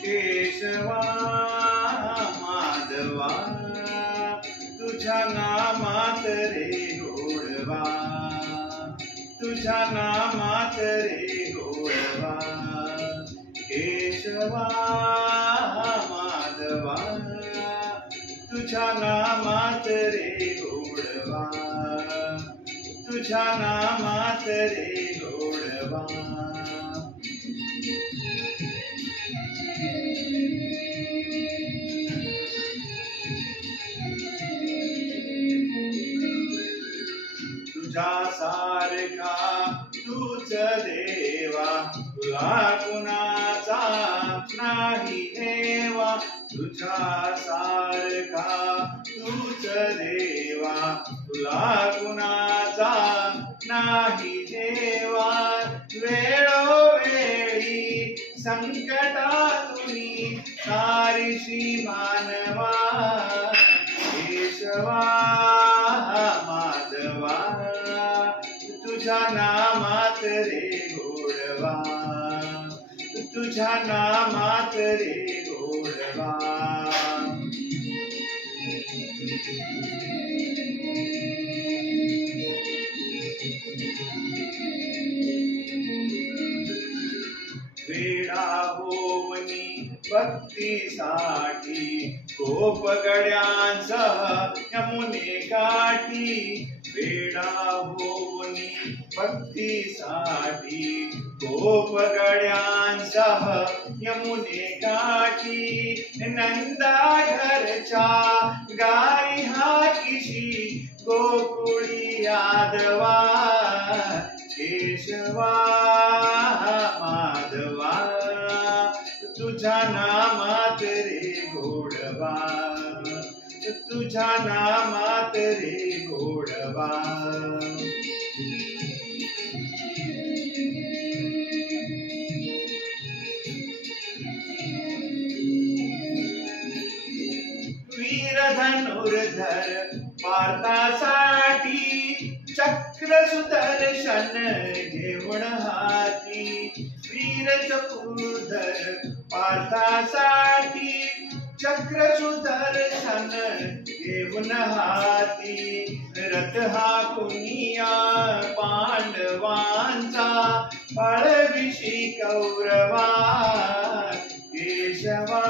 केशवा माधवा तुझ्या नामात रे गोडवा, तुझ्या नामात रे गोडवा. केशवा माधवा तुझ्या नामात रे गोडवा, तुझ्या नामात रे गोडवा. तुझ्या सारखा तूच देवा, तुला कुणाचा नाही हेवा. तुझ्या सारखा तूच देवा, तुला कुणाचा नाही हेवा. वेळोवेळी संकटातुनी तारीशी मानवा. केशवा माधवा तुझ्या नामात रे गोडवा, तुझ्या नामात रे गोडवा. वेडा होवनी भक्तीसाठी गोप गड्यांसह यमुने काठी. वेडा होवनी भक्तीसाठी गोप गड्यांसह यमुने काठी. नंदा घरच्या गाई हाकीशी गोकुळी यादवा. केशवा माधवा तुझ्या नामात रे गोडवा, तुझ्या नामात रे गोडवा. वीर धनुर्धर भारतासाठी चक्र सुदर्शन घेऊन हाती. वीर चक्रुधर भारतासाठी चक्र सुदर्शन घेऊन हाती. रथ हा कुनिया पांडवांचा पळविशी कौरवा. केशवा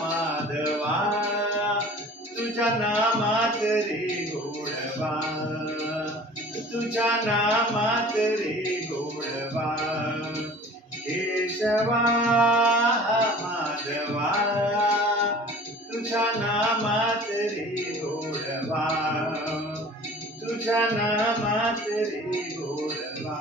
माधवा तुझ्या नामात रे गोडवा, तुझ्या नामात रे गोडवा. केशवा माधवा तुझ्या नामात रे गोडवा, तुझ्या नामात रे गोडवा.